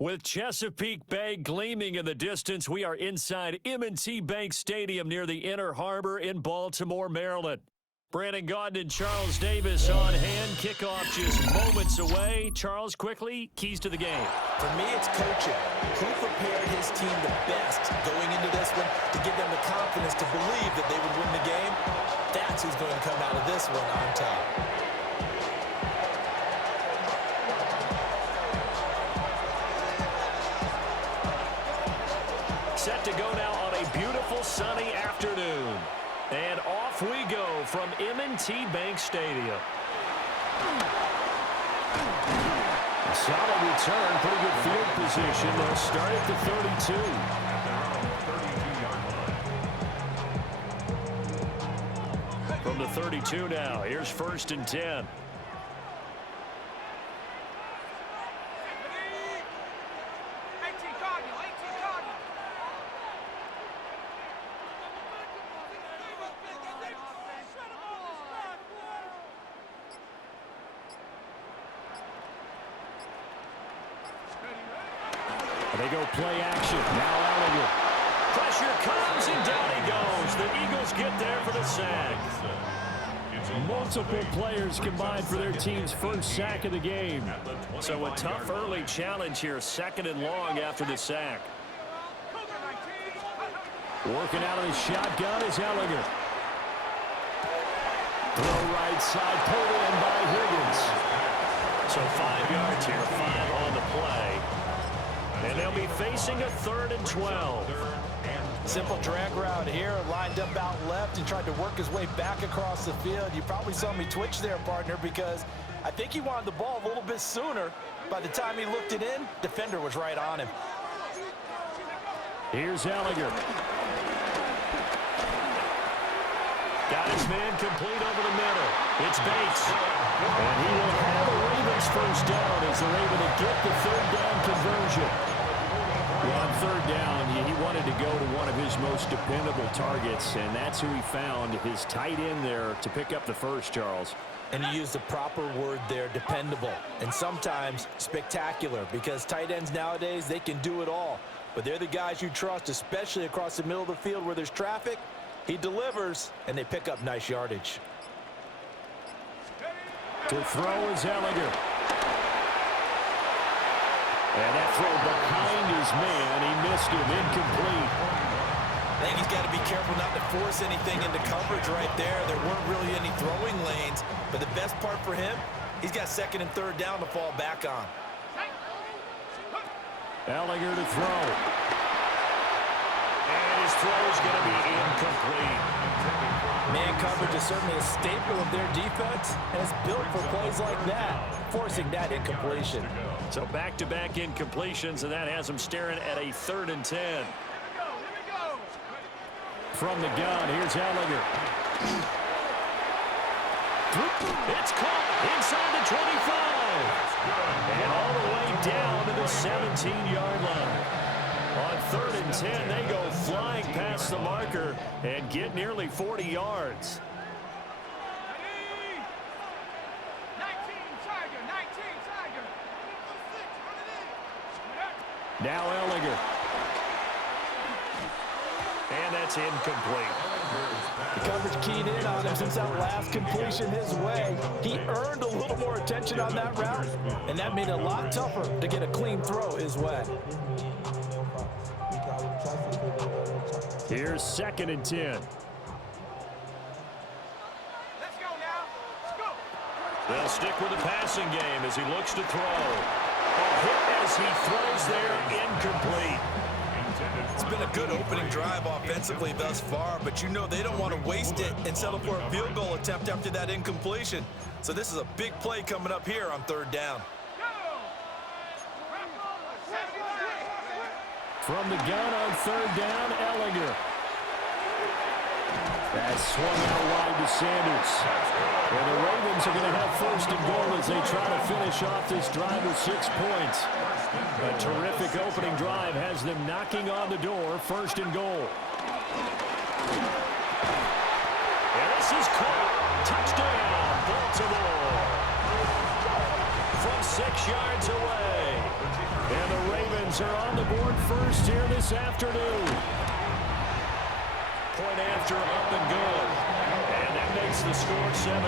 With Chesapeake Bay gleaming in the distance, we are inside M&T Bank Stadium near the Inner Harbor in Baltimore, Maryland. Brandon Gaudin and Charles Davis on hand. Kickoff just moments away. Charles, quickly, keys to the game. For me, it's coaching. Who prepared his team the best going into this one to give them the confidence to believe that they would win the game? That's who's going to come out of this one on top. Set to go now on a beautiful sunny afternoon. And off we go from M&T Bank Stadium. A solid return, pretty good field position. They'll start at the 32. From the 32 now, here's 1st and 10. They go play action. Now Ellinger. Pressure comes and down he goes. The Eagles get there for the sack. Multiple players combined for their team's first sack of the game. So a tough early challenge here. 2nd and long after the sack. Working out of the shotgun is Ellinger. Throw right side, pulled in by Higgins. So 5 yards here, 5 on the play. And they'll be facing a 3rd and 12. Simple drag route here, lined up out left and tried to work his way back across the field. You probably saw me twitch there, partner, because I think he wanted the ball a little bit sooner. By the time he looked it in, defender was right on him. Here's Ellinger. Got his man complete over the middle. It's Bates. And he will have the Ravens first down as they're able to get the 3rd down conversion. Well, on 3rd down, he wanted to go to one of his most dependable targets, and that's who he found, his tight end there, to pick up the first, Charles. And he used the proper word there, dependable, and sometimes spectacular, because tight ends nowadays, they can do it all. But they're the guys you trust, especially across the middle of the field where there's traffic. He delivers, and they pick up nice yardage. To throw is Ellinger. And that throw behind his man. He missed him, incomplete. I think he's got to be careful not to force anything into coverage right there. There weren't really any throwing lanes. But the best part for him, he's got 2nd and 3rd down to fall back on. Ellinger to throw. And his throw is going to be incomplete. Man coverage is certainly a staple of their defense, and it's built for plays like that, forcing that incompletion. So back-to-back incompletions, and that has them staring at a 3rd and 10. From the gun, here's Ellinger. It's caught inside the 25. And all the way down to the 17-yard line. On 3rd and 10, they go flying past the marker and get nearly 40 yards. Now Ellinger. And that's incomplete. The coverage keyed in on him since that last completion his way. He earned a little more attention on that route, and that made it a lot tougher to get a clean throw his way. Here's 2nd and 10. Let's go now. Let's go. They'll stick with the passing game as he looks to throw. A hit as he throws there, incomplete. It's been a good opening drive offensively thus far, but you know they don't want to waste it and settle for a field goal attempt after that incompletion. So this is a big play coming up here on 3rd down. From the gun on 3rd down, Ellinger. That's swung out wide to Sanders. And the Ravens are going to have 1st and goal as they try to finish off this drive with 6 points. A terrific opening drive has them knocking on the door. 1st and goal. And this is caught. Touchdown, Baltimore. from 6 yards away. And the Ravens are on the board first here this afternoon. Point after up and good. And that makes the score 7-0.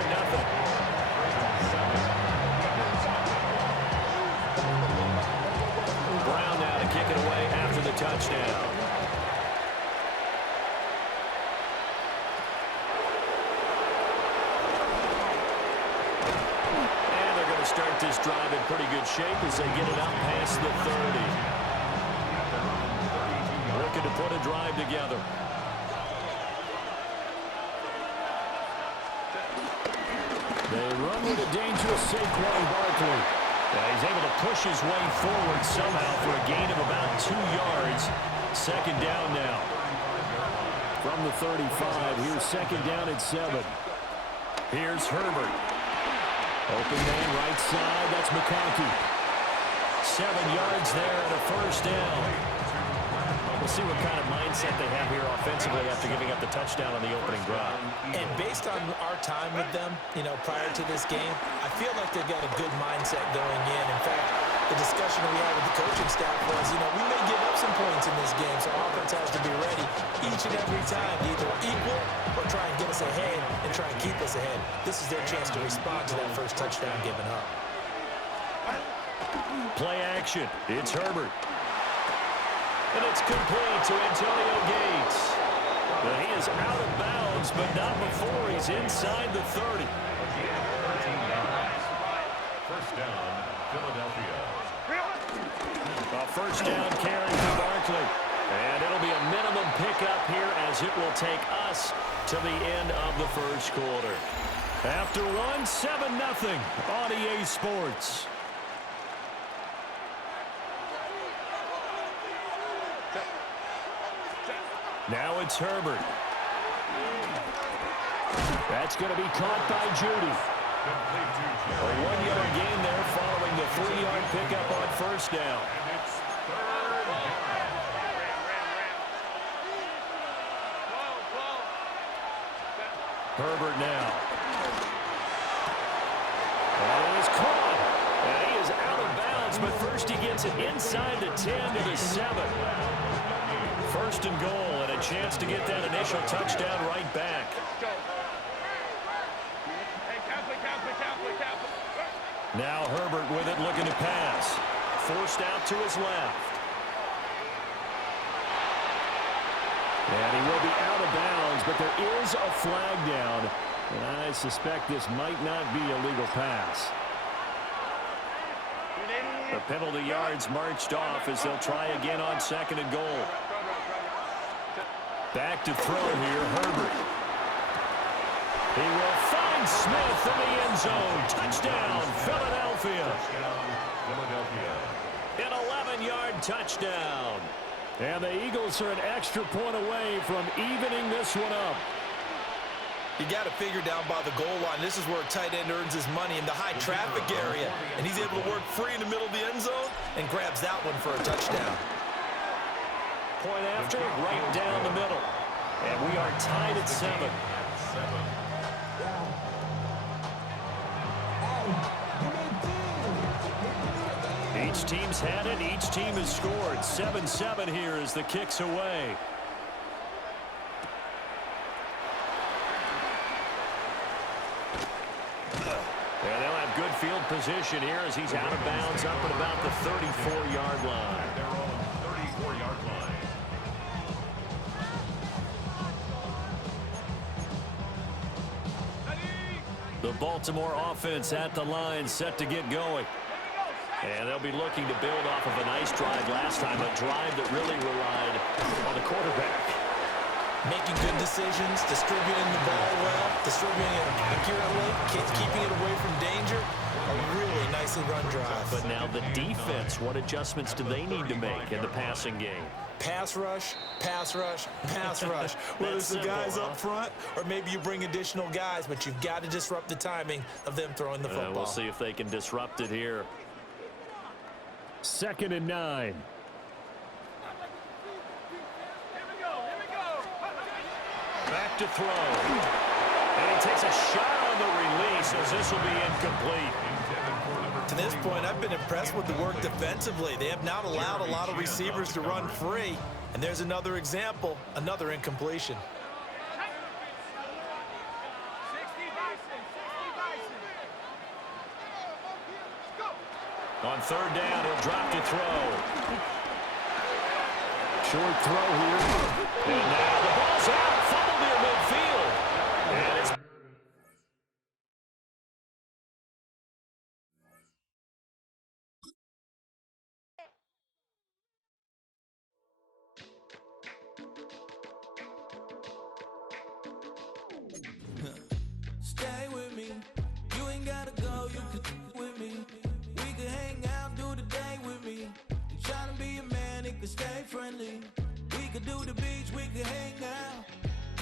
Brown now to kick it away after the touchdown. Start this drive in pretty good shape as they get it out past the 30. Looking to put a drive together. They run with a dangerous Saquon Barkley. He's able to push his way forward somehow for a gain of about 2 yards. Second down now. From the 35, here's second down at 7. Here's Herbert. Open man right side, that's McConkey. 7 yards there and a first down. We'll see what kind of mindset they have here offensively after giving up the touchdown on the opening drive. And based on our time with them, prior to this game, I feel like they've got a good mindset going in. In fact, the discussion we had with the coaching staff was, we may give up some points in this game, so offense has to be ready each and every time to either equal or try and get us ahead and try and keep us ahead. This is their chance to respond to that first touchdown given up. Play action. It's Herbert. And it's complete to Antonio Gates. But he is out of bounds, but not before he's inside the 30. First down, Philadelphia. A first down carry for Barkley. And it'll be a minimum pickup here as it will take us to the end of the first quarter. After one, 7-0 on EA Sports. Now it's Herbert. That's going to be caught by Judy. A 1-yard gain there following the 3-yard pickup on first down. And it's third down. Herbert now. That is caught. And he is out of bounds, but first he gets it inside the 10 to the 7. First and goal, and a chance to get that initial touchdown right back. Now Herbert with it, looking to pass. Forced out to his left. And he will be out of bounds, but there is a flag down. And I suspect this might not be a legal pass. The penalty yards marched off as they'll try again on second and goal. Back to throw here, Herbert. He will find Smith in the end zone. Touchdown, Philadelphia. An 11-yard touchdown. And the Eagles are an extra point away from evening this one up. You got to figure down by the goal line. This is where a tight end earns his money in the high traffic area. And he's able to work free in the middle of the end zone and grabs that one for a touchdown. Point after, right down the middle. And we are tied at 7. Each team's had it. Each team has scored. 7-7 here as the kick's away. And they'll have good field position here as he's out of bounds up at about the 34-yard line. They're on the 34-yard line. The Baltimore offense at the line, set to get going. And they'll be looking to build off of a nice drive last time, a drive that really relied on the quarterback. Making good decisions, distributing the ball well, distributing it accurately, keeping it away from danger. A really nicely run drive. But now the defense, what adjustments do they need to make in the passing game? Pass rush, pass rush, pass rush. Whether it's the guys up front or maybe you bring additional guys, but you've got to disrupt the timing of them throwing the football. We'll see if they can disrupt it here. 2nd and 9. Back to throw. And he takes a shot on the release as this will be incomplete. Intended for number To this point, I've been impressed with the work defensively. They have not allowed a lot of receivers to run free. And there's another example, another incompletion. 60 Bison, 60 Bison. Let's go. On third down, he'll drop to throw. Short throw here. And now the ball's out. Fumble near midfield. And it's Stay with me. You ain't gotta go, you can with me. We can hang out, do the day with me. You tryna be a man, it can stay friendly. We could do the beach, we can hang out.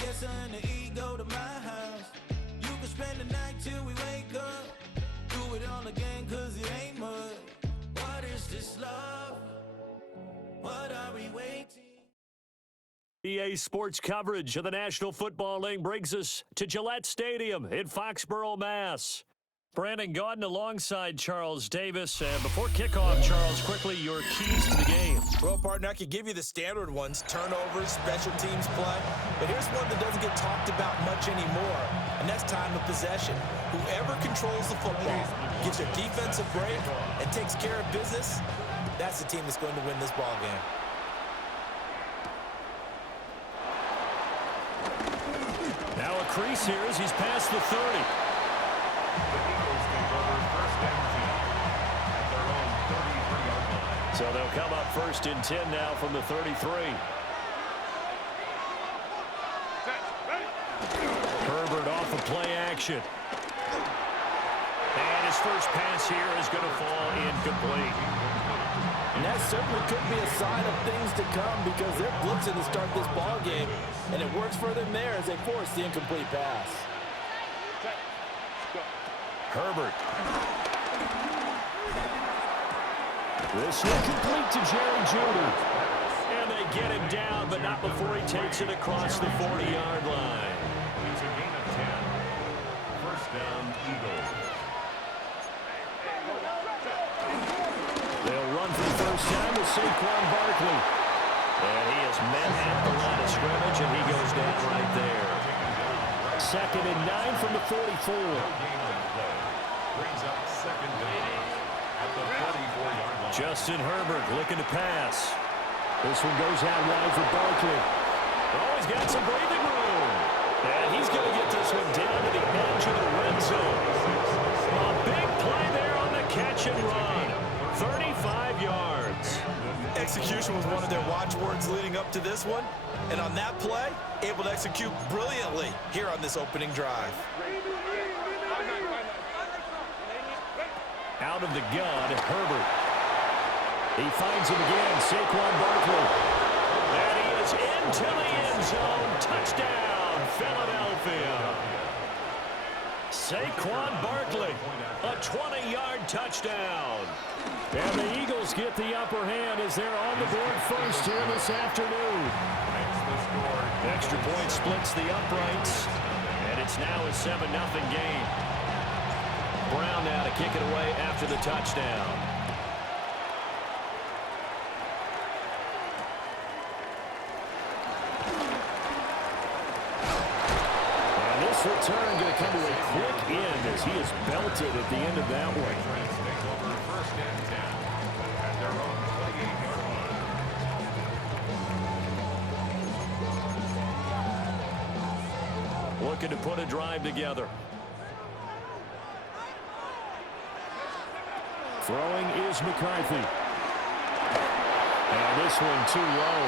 Yes, and the ego to my house. You can spend the night till we wake up. Do it all again, cause it ain't mud. What is this love? What are we waiting? EA Sports coverage of the National Football League brings us to Gillette Stadium in Foxborough, Mass. Brandon Gaudin alongside Charles Davis. And before kickoff, Charles, quickly your keys to the game. Well, partner, I could give you the standard ones, turnovers, special teams play. But here's one that doesn't get talked about much anymore, and that's time of possession. Whoever controls the football, gives their defense a break, and takes care of business, that's the team that's going to win this ball game. Now a crease here as he's past the 30. The Eagles take over first and 10 at their own 33-yard line. So they'll come up first and 10 now from the 33. Herbert off of play action. And his first pass here is going to fall incomplete. And that certainly could be a sign of things to come because they're blitzing to start this ball game, and it works for them there as they force the incomplete pass. Herbert. This will complete to Jerry Jeudy. And they get him down, but not before he takes it across the 40-yard line. It's a gain of 10. First down, Eagles. They'll run for the first time with Saquon Barkley. And he is met at the line of scrimmage, and he goes down right there. Second and 9 from the 44. Brings up second down at the 44-yard line. Justin Herbert looking to pass. This one goes out wide for Barkley. Oh, he's got some breathing room. And he's going to get this one down to the edge of the red zone. A big play there on the catch and run. 35 yards. Execution was one of their watchwords leading up to this one, and on that play, able to execute brilliantly here on this opening drive. Out of the gun, Herbert. He finds him again, Saquon Barkley. And he is into the end zone. Touchdown, Philadelphia. Saquon Barkley, a 20-yard touchdown. And the Eagles get the upper hand as they're on the board first here this afternoon. Extra point splits the uprights, and it's now a 7-0 game. Brown now to kick it away after the touchdown. And this return going to come to a quick end as he is belted at the end of that one. Take over first and 10 at their own 28-yard line. Looking to put a drive together. Throwing is McCarthy. And this one too low.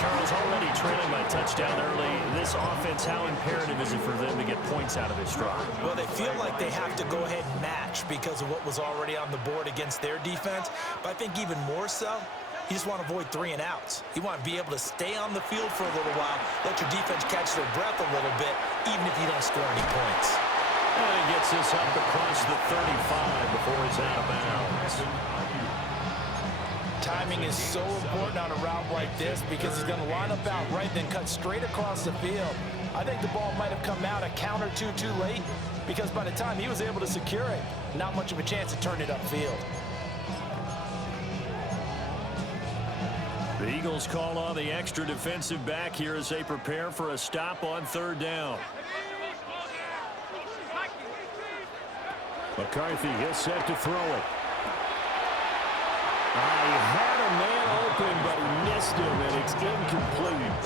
Charles already trailing by touchdown early. This offense, how imperative is it for them to get points out of this drive? Well, they feel like they have to go ahead and match because of what was already on the board against their defense. But I think even more so, you just want to avoid 3 and outs. You want to be able to stay on the field for a little while, let your defense catch their breath a little bit, even if you don't score any points. And he gets this up across the 35 before he's out of bounds. Timing is so important on a route like this because he's going to line up out right, then cut straight across the field. I think the ball might have come out a count or two too late, because by the time he was able to secure it, not much of a chance to turn it upfield. The Eagles call on the extra defensive back here as they prepare for a stop on third down. McCarthy, he'll set to throw it. He had a man open, but he missed him, and it's incomplete.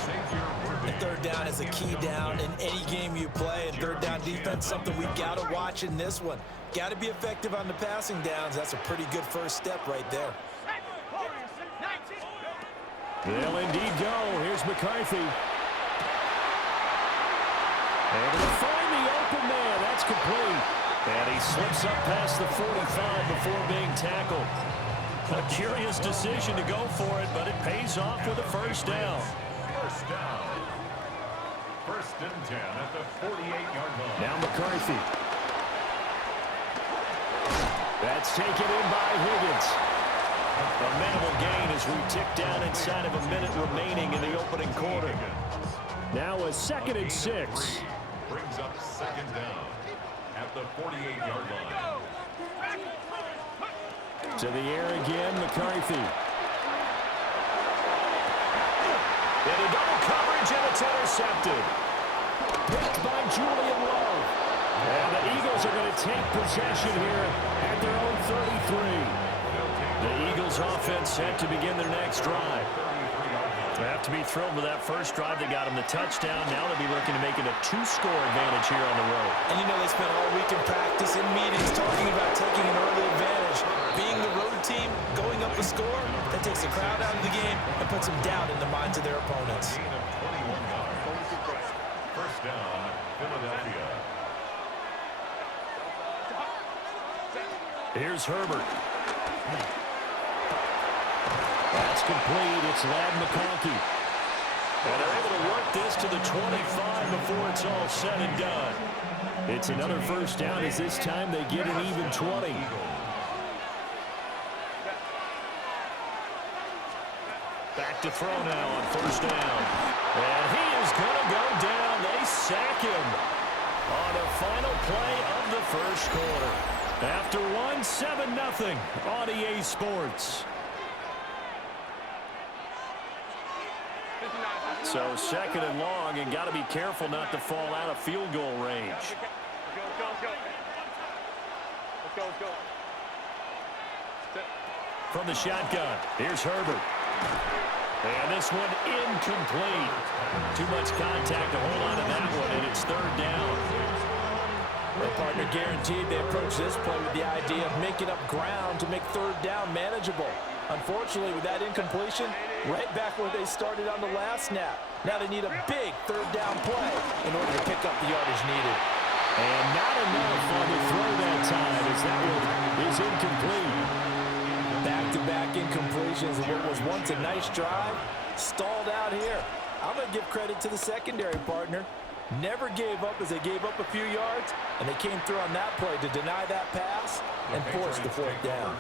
And third down is a key down in any game you play, and third down defense, something we've got to watch in this one. Got to be effective on the passing downs. That's a pretty good first step right there. They'll indeed go. Here's McCarthy. Able to find the open man. That's complete. And he slips up past the 45 before being tackled. A curious decision to go for it, but it pays off with a first down. First down. First and 10 at the 48-yard line. Now McCarthy. That's taken in by Higgins. A minimal gain as we tick down inside of a minute remaining in the opening quarter. Now a 2nd and 6. Brings up second down at the 48-yard line. To the air again, McCarthy. Into double coverage, and it's intercepted. Picked by Julian Love. And the Eagles are going to take possession here at their own 33. The Eagles offense set to begin their next drive. They have to be thrilled with that first drive that got them the touchdown. Now they'll be looking to make it a 2-score advantage here on the road. And you know they spent all week in practice and meetings talking about taking an early advantage. Being the road team, going up a score, that takes the crowd out of the game and puts some doubt in the minds of their opponents. Gain of 21 yards. First down, Philadelphia. Here's Herbert. That's complete. It's Lad McConkey. And they're able to work this to the 25 before it's all said and done. It's another first down as this time they get an even 20. Back to throw now on first down. And he is going to go down. They sack him on the final play of the first quarter. After 7-0 on EA Sports. So 2nd and long, and got to be careful not to fall out of field goal range. Let's go. From the shotgun, here's Herbert. And this one incomplete. Too much contact to hold on to that one, and it's third down. Their partner guaranteed they approach this play with the idea of making up ground to make third down manageable. Unfortunately, with that incompletion, right back where they started on the last snap. Now they need a big third down play in order to pick up the yardage needed. And not enough on the throw that time as that one is incomplete. Back-to-back incompletions of what was once a nice drive, stalled out here. I'm going to give credit to the secondary partner. Never gave up as they gave up a few yards, and they came through on that play to deny that pass and force the fourth down.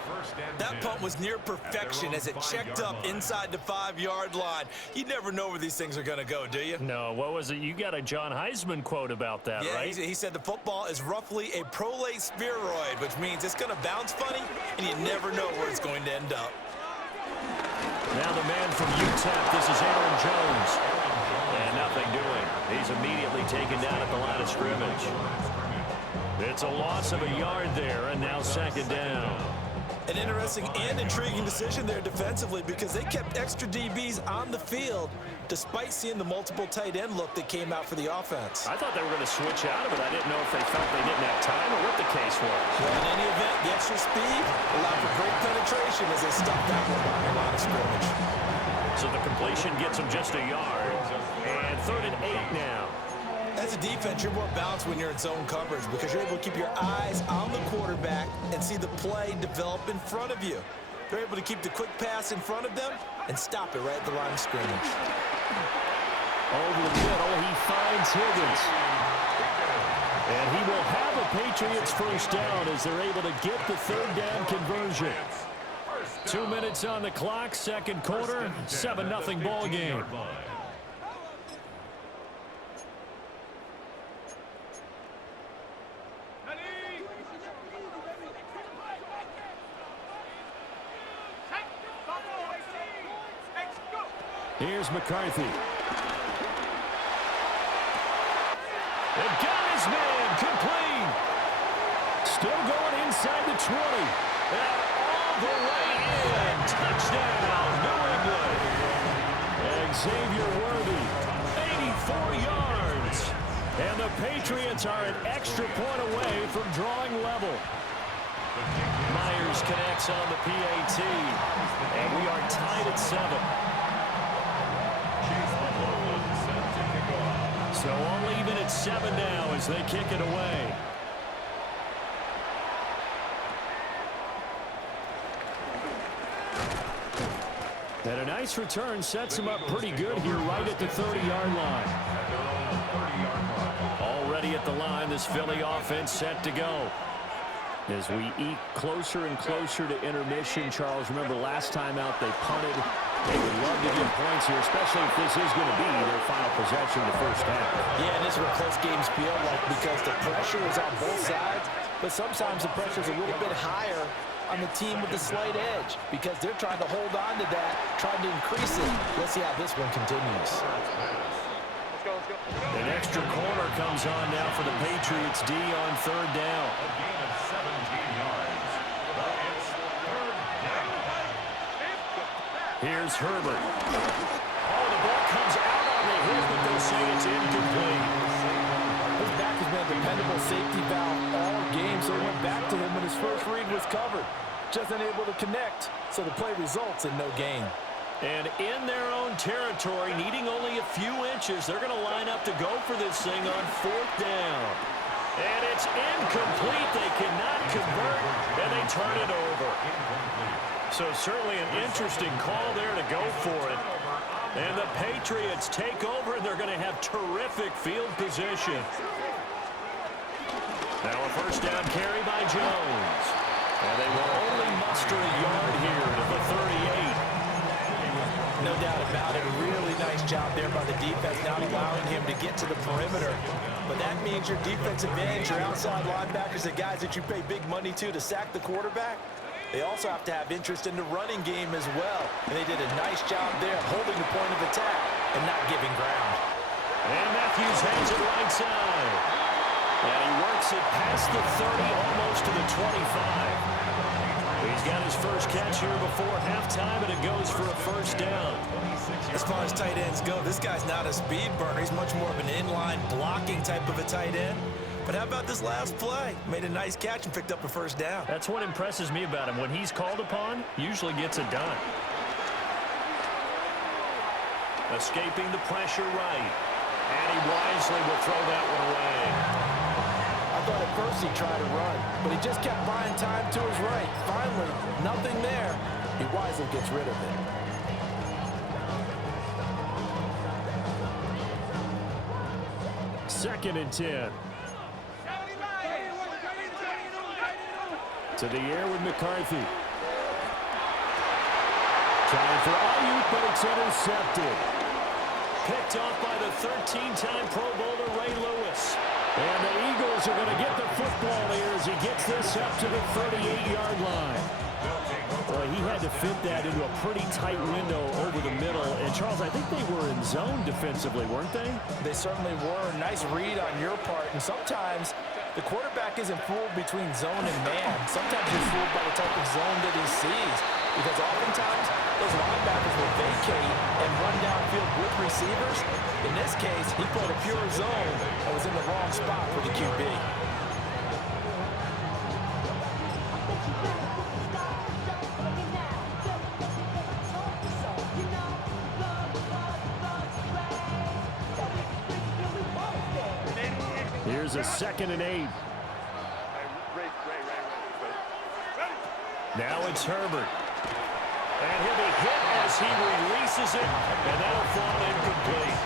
That punt was near perfection as it checked up inside the 5-yard line. You never know where these things are going to go, do you? No, what was it? You got a John Heisman quote about that, yeah, right? He said the football is roughly a prolate spheroid, which means it's going to bounce funny, and you never know where it's going to end up. Now the man from UTEP, this is Aaron Jones. And nothing doing. He's immediately taken down at the line of scrimmage. It's a loss of a yard there, and now 2nd down. An interesting and intriguing decision there defensively because they kept extra DBs on the field despite seeing the multiple tight end look that came out for the offense. I thought they were going to switch out of it. I didn't know if they felt they didn't have time or what the case was. Well, in any event, the extra speed allowed for great penetration as they stuffed that one behind the line of scrimmage. So the completion gets them just a yard. And 3rd and 8 now. As a defense, you're more balanced when you're in zone coverage because you're able to keep your eyes on the quarterback and see the play develop in front of you. They're able to keep the quick pass in front of them and stop it right at the line of scrimmage. Over the middle, he finds Higgins. And he will have a Patriots first down as they're able to get the third down conversion. 2 minutes on the clock, 2nd quarter, 7-0 ball game. Here's McCarthy. They got his man complete. Still going inside the 20. And all the way in. Touchdown, New England. Xavier Worthy, 84 yards. And the Patriots are an extra point away from drawing level. Myers connects on the PAT. And we are tied at 7. So all even at 7 now as they kick it away. And a nice return sets him up pretty good here right at the 30-yard line. Already at the line, this Philly offense set to go. As we eke closer and closer to intermission, Charles, remember last time out they punted. They would love to get points here, especially if this is going to be their final possession of the first half. Yeah, and this is what close games feel like because the pressure is on both sides, but sometimes the pressure is a little bit higher on the team with the slight edge because they're trying to hold on to that, trying to increase it. Let's see how this one continues. An extra corner comes on now for the Patriots D on 3rd down. A gain of 17 yards. It's 3rd down. Here's Herbert. Oh, the ball comes out on the hit, but they say it's incomplete. His back has been a dependable safety valve all game, so he went back to him when his first read was covered. Just unable to connect, so the play results in no gain. And in their own territory, needing only a few inches, they're going to line up to go for this thing on 4th down. And it's incomplete. They cannot convert, and they turn it over. So certainly an interesting call there to go for it. And the Patriots take over, and they're going to have terrific field position. Now a first down carry by Jones. And they will only muster a yard here to the 38. No doubt about it. Really nice job there by the defense, not allowing him to get to the perimeter. But that means your defensive ends, your outside linebackers, the guys that you pay big money to sack the quarterback, they also have to have interest in the running game as well. And they did a nice job there holding the point of attack and not giving ground. And Matthews has it right side. And he works it past the 30, almost to the 25. He's got his first catch here before halftime, and it goes for a first down. As far as tight ends go, this guy's not a speed burner. He's much more of an inline blocking type of a tight end. But how about this last play? Made a nice catch and picked up a first down. That's what impresses me about him. When he's called upon, usually gets it done. Escaping the pressure right. And he wisely will throw that one away. I thought at first he'd try to run, but he just kept buying time to his right. Finally, nothing there. He wisely gets rid of it. Second and 10. To the air with McCarthy. Trying for Ayuk, but it's intercepted. Picked off by the 13-time Pro Bowler Ray Lewis. And the Eagles are going to get the football here as he gets this up to the 38-yard line. Well, he had to fit that into a pretty tight window over the middle. And, Charles, I think they were in zone defensively, weren't they? They certainly were. Nice read on your part. And sometimes the quarterback isn't fooled between zone and man. Sometimes he's fooled by the type of zone that he sees. Because oftentimes, those linebackers will vacate and run downfield with receivers. In this case, he played a pure zone and was in the wrong spot for the QB. Here's a 2nd and 8. Now it's Herbert. And he'll be hit as he releases it, and that'll fall incomplete.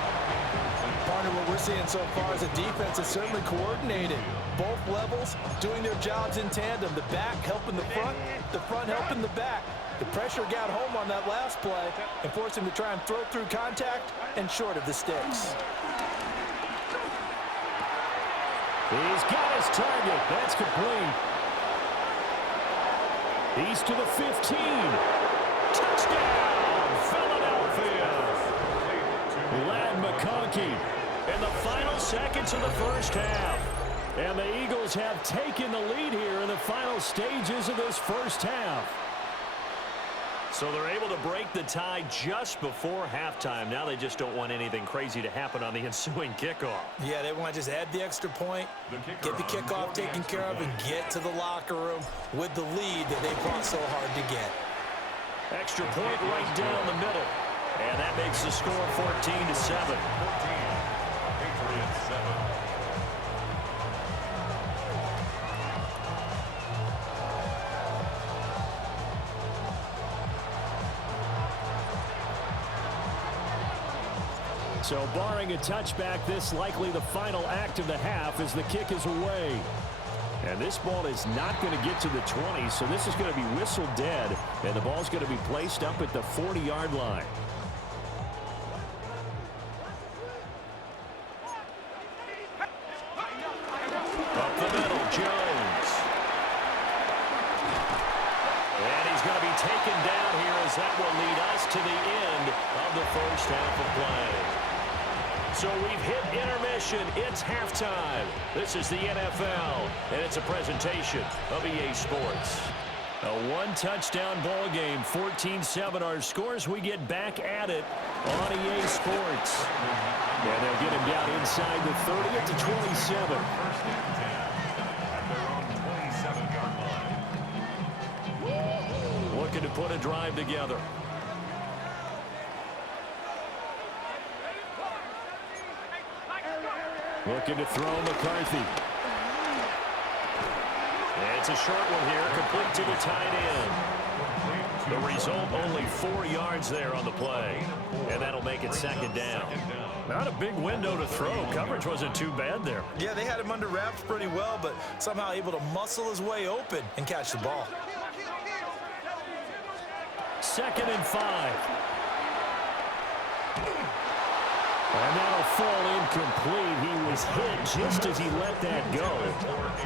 Partner, what we're seeing so far is a defense that's certainly coordinated. Both levels doing their jobs in tandem. The back helping the front helping the back. The pressure got home on that last play and forced him to try and throw through contact and short of the sticks. He's got his target. That's complete. He's to the 15. Touchdown, Philadelphia. McConkey in the final seconds of the first half. And the Eagles have taken the lead here in the final stages of this first half. So they're able to break the tie just before halftime. Now they just don't want anything crazy to happen on the ensuing kickoff. Yeah, they want to just add the extra point, get the kickoff taken care of, and get to the locker room with the lead that they fought so hard to get. Extra point right down the middle. And that makes the score 14-7. Patriots 7. So barring a touchback, this likely the final act of the half as the kick is away. And this ball is not going to get to the 20, so this is going to be whistled dead, and the ball's going to be placed up at the 40-yard line. Up the middle, Jones. And he's going to be taken down here as that will lead us to the end of the first half of play. So we've hit intermission. It's halftime. This is the NFL, and it's a presentation of EA Sports. A one-touchdown ball game, 14-7. Our scores, we get back at it on EA Sports. And they'll get him down inside the 30 at the 27. First and 10 at their own 27-yard line. Looking to put a drive together. Looking to throw McCarthy. It's a short one here, complete to the tight end. The result, only 4 yards there on the play. And that'll make it second down. Not a big window to throw. Coverage wasn't too bad there. Yeah, they had him under wraps pretty well, but somehow able to muscle his way open and catch the ball. 2nd and 5. And that'll fall incomplete. He was hit just as he let that go.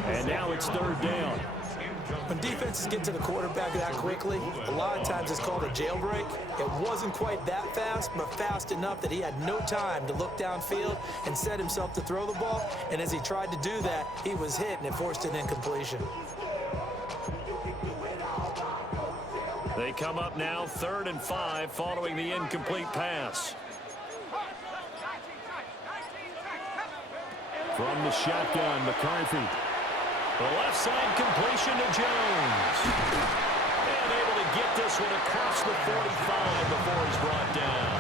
And now it's 3rd down. When defenses get to the quarterback that quickly, a lot of times it's called a jailbreak. It wasn't quite that fast, but fast enough that he had no time to look downfield and set himself to throw the ball. And as he tried to do that, he was hit, and it forced an incompletion. They come up now 3rd and 5 following the incomplete pass. From the shotgun, McCarthy. The left side completion to Jones. And able to get this one across the 45 before he's brought down.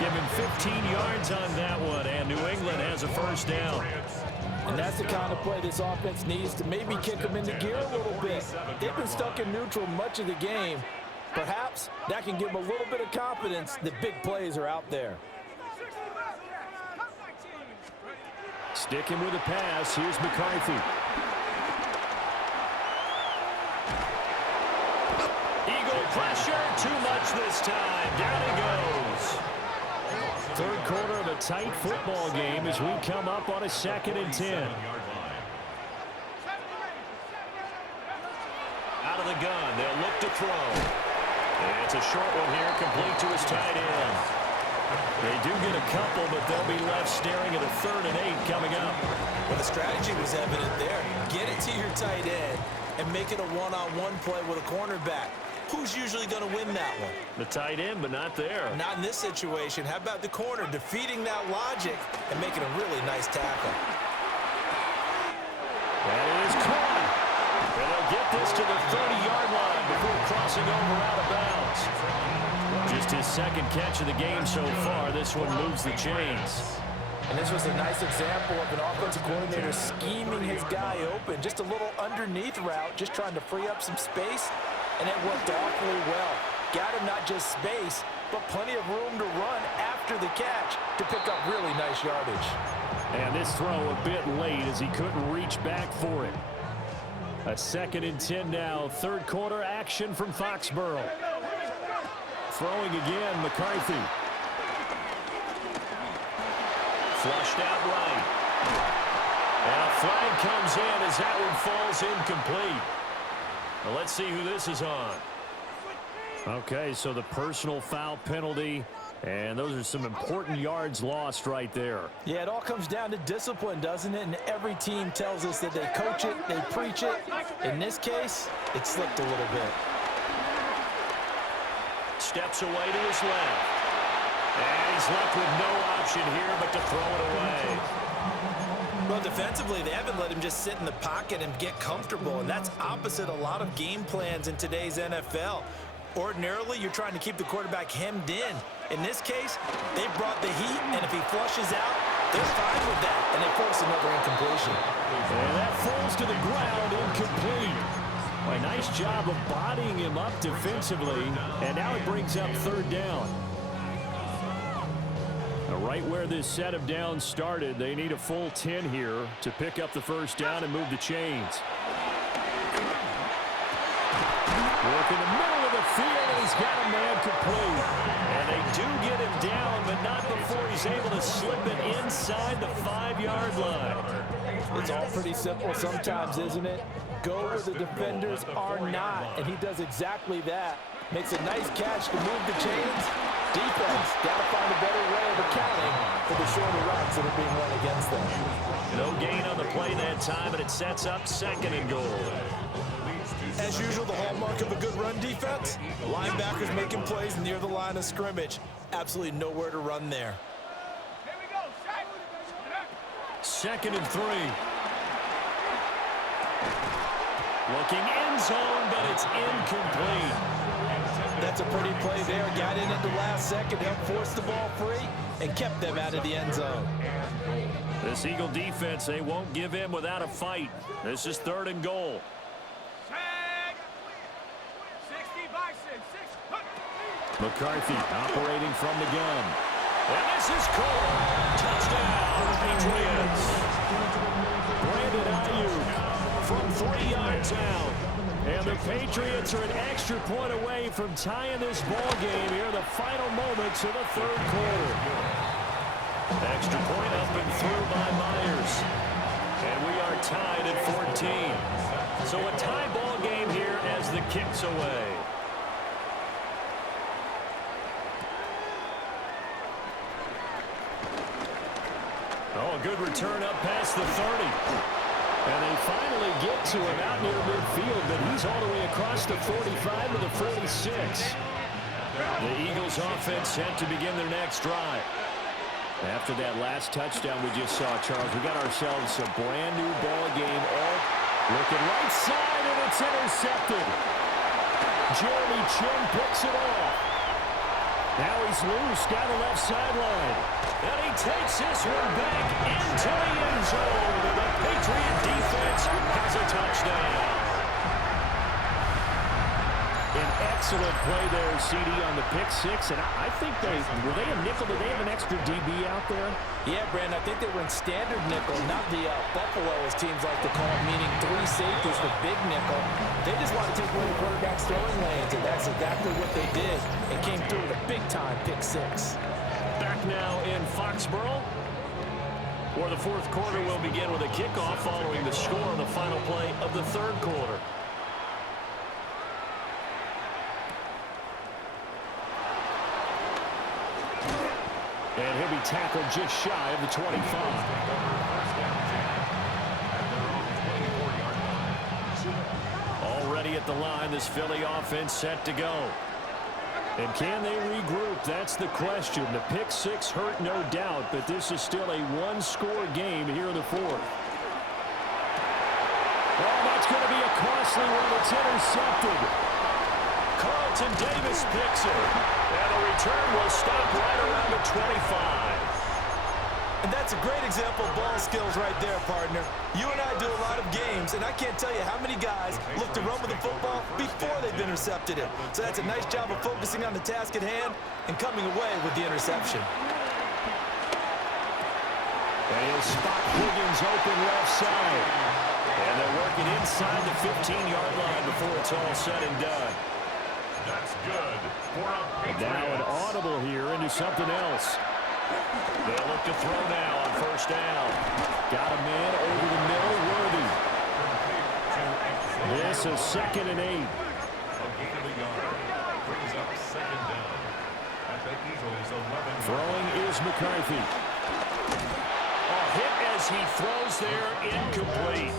Give him 15 yards on that one, and New England has a first down. And that's the kind of play this offense needs to maybe kick them into gear a little bit. They've been stuck in neutral much of the game. Perhaps that can give them a little bit of confidence that big plays are out there. Sticking with the pass, here's McCarthy. Eagle pressure, too much this time. Down he goes. 3rd quarter of a tight football game as we come up on a 2nd and 10. Out of the gun, they'll look to throw. And it's a short one here, complete to his tight end. They do get a couple, but they'll be left staring at a 3rd and 8 coming up. Well, the strategy was evident there. Get it to your tight end and make it a one-on-one play with a cornerback. Who's usually going to win that one? The tight end, but not there. Not in this situation. How about the corner defeating that logic and making a really nice tackle? That is caught. And they'll get this to the 30-yard line before crossing over out of bounds. Just his 2nd catch of the game so far. This one moves the chains. And this was a nice example of an offensive coordinator scheming his guy open. Just a little underneath route, just trying to free up some space. And it worked awfully well. Got him not just space, but plenty of room to run after the catch to pick up really nice yardage. And this throw a bit late as he couldn't reach back for it. A 2nd and 10 now. 3rd quarter action from Foxborough. Throwing again, McCarthy. Flushed out right. And a flag comes in as that one falls incomplete. Well, let's see who this is on. Okay, so the personal foul penalty And those are some important yards lost right there. Yeah, it all comes down to discipline, doesn't it? And every team tells us that they coach it, they preach it. In this case, it slipped a little bit. Steps away to his left. And he's left with no option here but to throw it away. Well, defensively, they haven't let him just sit in the pocket and get comfortable, and that's opposite a lot of game plans in today's NFL. Ordinarily, you're trying to keep the quarterback hemmed in. In this case, they brought the heat, and if he flushes out, they're fine with that, and they force another incompletion. And that falls to the ground, incomplete. A nice job of bodying him up defensively, and now it brings up third down. Now, right where this set of downs started, they need a full 10 here to pick up the first down and move the chains. Work in the middle of the field, and he's got a man complete. And they do get him down, but not before he's able to slip it inside the 5-yard line. It's all pretty simple sometimes, isn't it? Go where the defenders are not, and he does exactly that. Makes a nice catch to move the chains. Defense, got to find a better way of accounting for the shorter routes that are being run against them. No gain on the play that time, and it sets up 2nd and goal. As usual, the hallmark of a good run defense, linebackers making plays near the line of scrimmage. Absolutely nowhere to run there. Here we go, Shaq. 2nd and 3. Looking end zone, but it's incomplete. That's a pretty play there. Got in at the last second, helped force the ball free, and kept them out of the end zone. This Eagle defense, they won't give in without a fight. This is 3rd and goal. Shaq. 60 Bison. 6. McCarthy operating from the gun. And this is caught. Touchdown, Patriots. Brandon Ayuk from 3 yards out. And the Patriots are an extra point away from tying this ball game here in the final moments of the 3rd quarter. Extra point up and through by Myers. And we are tied at 14. So a tie ball game here as the kick's away. Oh, a good return up past the 30. And they finally get to him out near midfield, but he's all the way across the 45 to the 46. The Eagles offense set to begin their next drive. After that last touchdown we just saw, Charles, we got ourselves a brand new ball game. All looking right side, and it's intercepted. Jeremy Chin picks it off. Now he's loose down the left sideline. And he takes this one back into the end zone. And the Patriot defense has a touchdown. An excellent play there, CD, on the pick six. And I think were they a nickel? Did they have an extra DB out there? Yeah, Brandon, I think they were in standard nickel, not the Buffalo, as teams like to call it, meaning 3 safeties for big nickel. They just want to take away the quarterback's throwing lanes, and that's exactly what they did. It came through with a big-time pick six. Back now in Foxborough, where the 4th quarter will begin with a kickoff following the score on the final play of the 3rd quarter. And he'll be tackled just shy of the 25. Already at the line, this Philly offense set to go. And can they regroup? That's the question. The pick six hurt, no doubt, but this is still a one-score game here in the 4th. Oh, that's going to be a costly one. It's intercepted. Carlton Davis picks it. And the return will stop right around the 25. And that's a great example of ball skills right there, partner. You and I do a lot of games, and I can't tell you how many guys look to run with the football before they've intercepted it. So that's a nice job of focusing on the task at hand and coming away with the interception. And he'll spot Higgins open left side. And they're working inside the 15-yard line before it's all said and done. That's good. And now an audible here into something else. They'll look to throw now on 1st down. Got a man over the middle, Worthy. This is 2nd and 8. A gain of a yard brings up 2nd down at The Eagles 11. Throwing is McCarthy. Hit as he throws there, incomplete.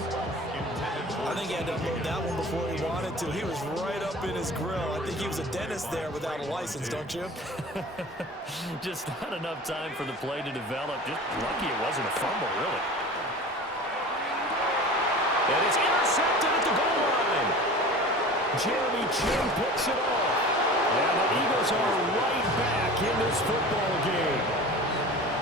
I think he had to unload that one before he wanted to. He was right up in his grill. I think he was a dentist there without a license, don't you? Just not enough time for the play to develop. Just lucky it wasn't a fumble, really. And it's intercepted at the goal line. Jeremy Chin picks it off. And the Eagles are right back in this football game.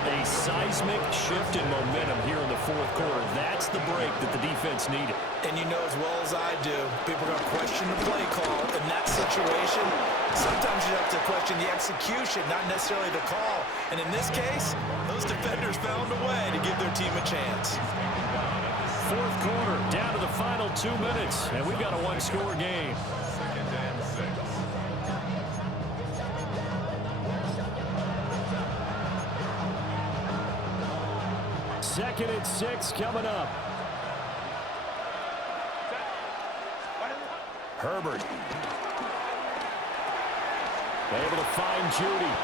A seismic shift in momentum here in the fourth quarter. That's the break that the defense needed. And you know as well as I do, people are going to question the play call. In that situation, sometimes you have to question the execution, not necessarily the call. And in this case, those defenders found a way to give their team a chance. Fourth quarter, down to the final 2 minutes, and we've got a one-score game. 2nd and 6. Second and 6 coming up. Herbert. Able to find Judy.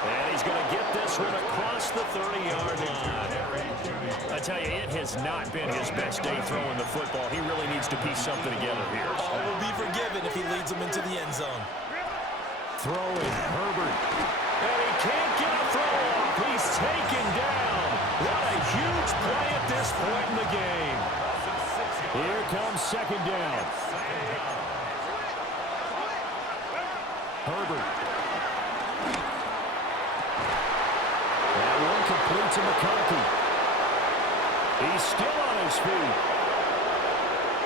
And he's going to get this one across the 30-yard line. I tell you, it has not been his best day throwing the football. He really needs to piece something together here. All will be forgiven if he leads them into the end zone. Throwing, Herbert. And he can't get a throw off. He's taken down. What a huge play at this point in the game. Here comes second down. Herbert. That one complete to McConkey. He's still on his feet.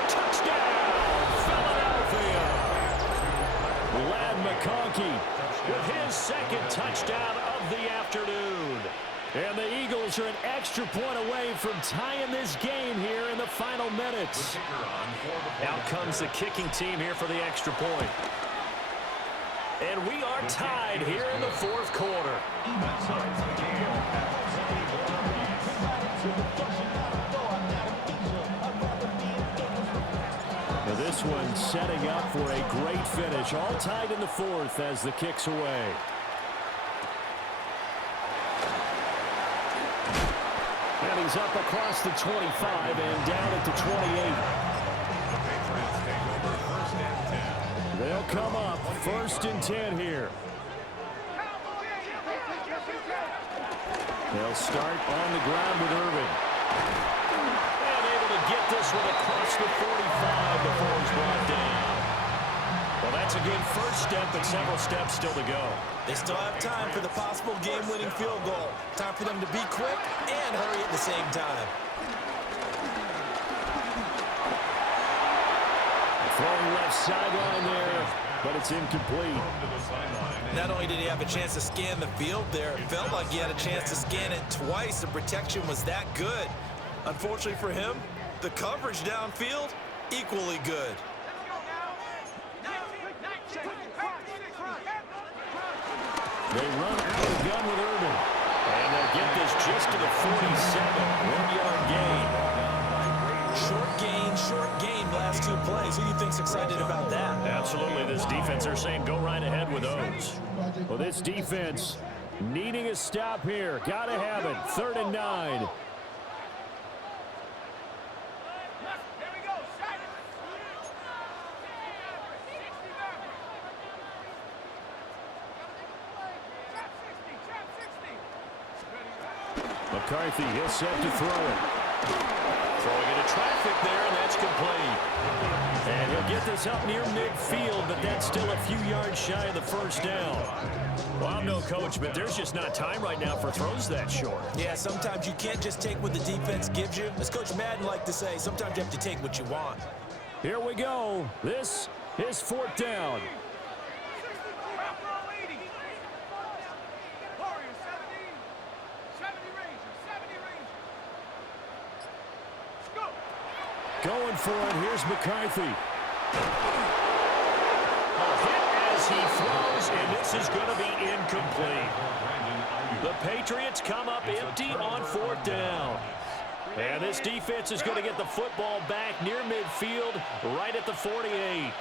Touchdown, Philadelphia. Lad McConkey with his second touchdown of the afternoon. And the Eagles are an extra point away from tying this game here in the final minutes. Out comes the kicking team here for the extra point. And we are tied here in the fourth quarter. Now this one setting up for a great finish. All tied in the fourth as the kick's away. And he's up across the 25 and down at the 28. They'll come up 1st and 10 here. They'll start on the ground with Irvin. And able to get this one across the 45 before he's brought down. Well, that's a good first step, but several steps still to go. They still have time for the possible game-winning field goal. Time for them to be quick and hurry at the same time. Throwing left sideline there, but it's incomplete. Not only did he have a chance to scan the field there, it felt like he had a chance to scan it twice. The protection was that good. Unfortunately for him, the coverage downfield, equally good. They run out of the gun with Irvin. And they'll get this just to the 47. 1-yard gain. Short gain, last 2 plays. Who do you think's excited about that? Absolutely. This defense, they're saying go right ahead with those. Well, this defense needing a stop here. Got to have it. 3rd and 9. McCarthy, he'll set to throw it. Throwing into traffic there, and that's complete. And he'll get this up near midfield, but that's still a few yards shy of the first down. Well, I'm no coach, but there's just not time right now for throws that short. Yeah, sometimes you can't just take what the defense gives you. As Coach Madden liked to say, sometimes you have to take what you want. Here we go. This is 4th down. Going for it. Here's McCarthy. A hit as he throws, and this is going to be incomplete. The Patriots come up empty on 4th down. And this defense is going to get the football back near midfield, right at the 48.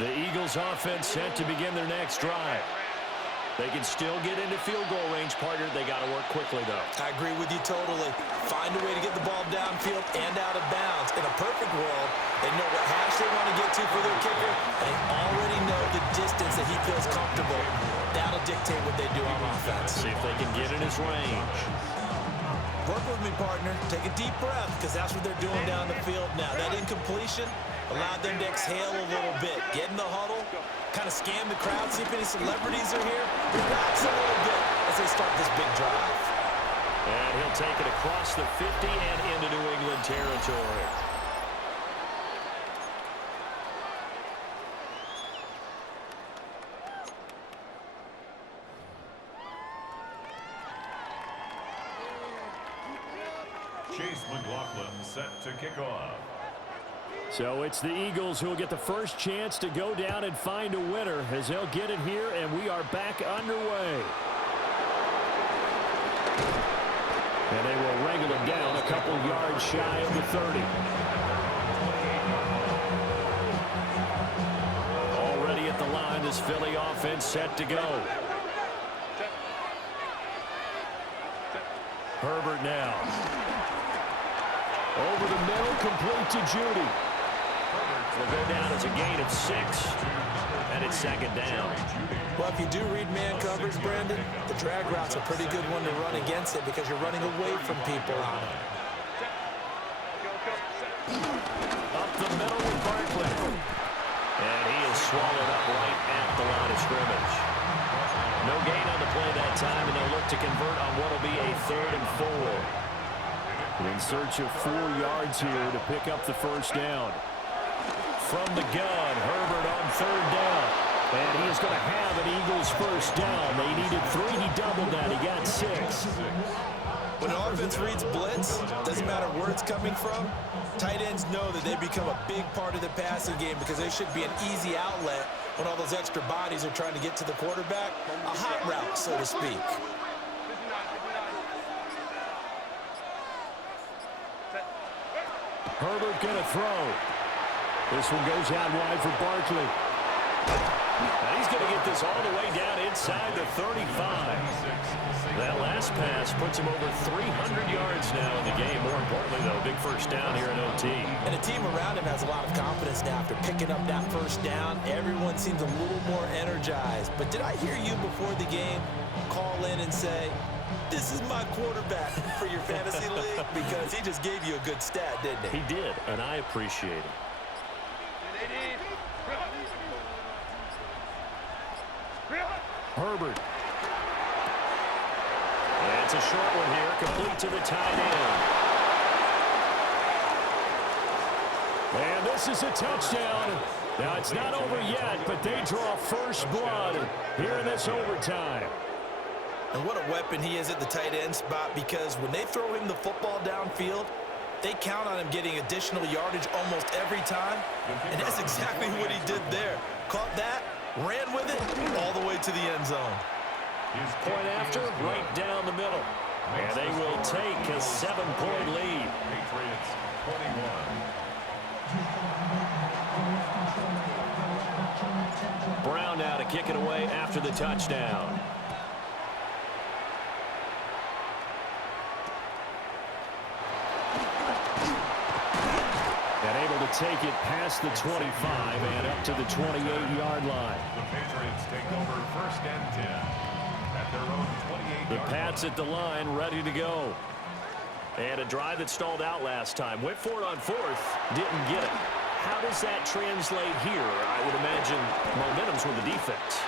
The Eagles offense set to begin their next drive. They can still get into field goal range, partner. They got to work quickly, though. I agree with you totally. Find a way to get the ball downfield and out of bounds. In a perfect world, they know what hash they want to get to for their kicker. They already know the distance that he feels comfortable. That'll dictate what they do on offense. See if they can get in his range. Work with me, partner. Take a deep breath, because that's what they're doing down the field now. That incompletion allowed them to exhale a little bit. Get in the huddle, kind of scan the crowd, see if any celebrities are here. Relax a little bit as they start this big drive. And he'll take it across the 50 and into New England territory. Chase McLaughlin set to kick off. So it's the Eagles who will get the first chance to go down and find a winner as they'll get it here, and we are back underway. And they will wrangle it down a couple yards shy of the 30. Already at the line, this Philly offense set to go. Herbert now. Over the middle, complete to Judy. Will go down as a gain of 6, and it's second down. Well, if you do read man coverage, Brandon, the drag route's a pretty good one to run against it because you're running away from people on it. Up the middle with Barkley. And he is swallowed up right at the line of scrimmage. No gain on the play that time, and they'll look to convert on what will be a 3rd and 4. In search of 4 yards here to pick up the first down. From the gun, Herbert on 3rd down. And he is going to have an Eagles first down. They needed 3. He doubled that. He got 6. When an offense reads blitz, doesn't matter where it's coming from, tight ends know that they become a big part of the passing game because they should be an easy outlet when all those extra bodies are trying to get to the quarterback. A hot route, so to speak. Herbert going to throw. This one goes out wide for Barkley. And he's going to get this all the way down inside the 35. That last pass puts him over 300 yards now in the game. More importantly, though, big first down here in OT. And the team around him has a lot of confidence now after picking up that first down. Everyone seems a little more energized. But did I hear you before the game call in and say, this is my quarterback for your fantasy league? Because he just gave you a good stat, didn't he? He did, and I appreciate it. Herbert. And it's a short one here, complete to the tight end. And this is a touchdown. Now, it's not over yet, but they draw first blood here in this overtime. And what a weapon he is at the tight end spot, because when they throw him the football downfield, they count on him getting additional yardage almost every time. And that's exactly what he did there. Caught that, ran with it, all the way to the end zone. Point after, right down the middle. And they will take a 7-point lead. Patriots 21. Brown now to kick it away after the touchdown. And able to take it past the 25 and up to the 28-yard line. The Patriots take over 1st and 10 at their own 28-yard The Pats at the line, ready to go. And a drive that stalled out last time. Went for it on 4th, didn't get it. How does that translate here? I would imagine momentum's with the defense.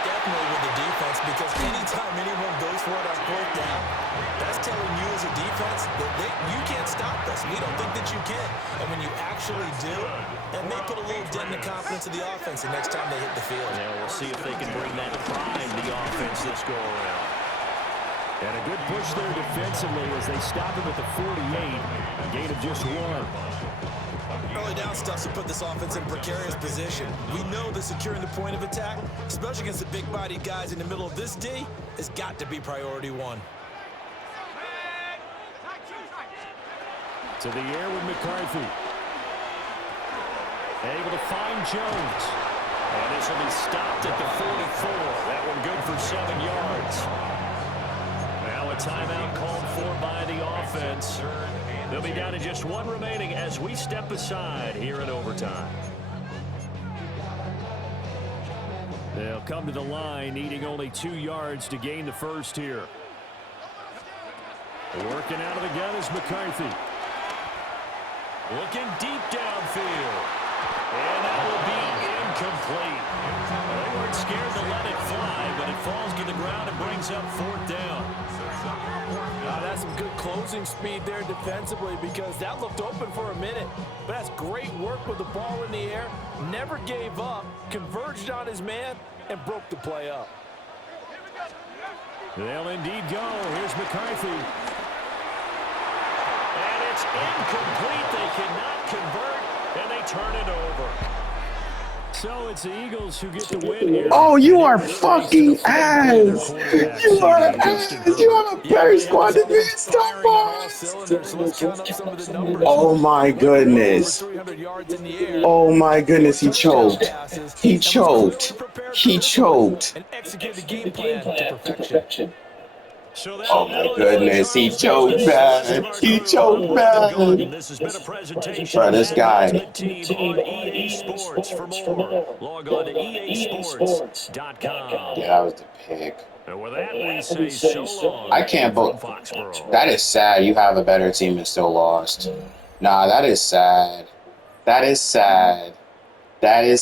Definitely with the defense, because anytime anyone goes for it on 4th down, that's telling you as a defense that you can't stop us. We don't think that you can. And when you actually do, that may put a little dent in the confidence of the offense the next time they hit the field. Yeah, we'll see if they can bring that prime the offense this go around. And a good push there defensively as they stop him at the 48. A gain of just 1. Early down stuff to put this offense in precarious position. We know that securing the point of attack, especially against the big-bodied guys in the middle of this D, has got to be priority 1. To the air with McCarthy. Able to find Jones. And this will be stopped at the 44. That one good for 7 yards. Now a timeout called for by the offense. They'll be down to just one remaining as we step aside here in overtime. They'll come to the line needing only 2 yards to gain the first here. Working out of the gun is McCarthy. Looking deep downfield. And that will be incomplete. They weren't scared to let it fly, but it falls to the ground and brings up 4th down. That's some good closing speed there defensively because that looked open for a minute. But that's great work with the ball in the air. Never gave up, converged on his man, and broke the play up. They'll indeed go. Here's McCarthy. And it's incomplete. They cannot convert, and they turn it over. So it's the Eagles who get the win here. Oh, you are fucking ass. You are ass. You are a better squad than me. Stop us. Oh my goodness. Oh my goodness. He choked. He choked. He choked. And execute the game plan to perfection. Oh my goodness, he choked bad. He choked bad. Bro, this guy. Log on to EASports.com. Yeah, that was the pick. And with that, we say so long. I can't believe that is sad. You have a better team and still lost. Nah, that is sad. That is sad. That is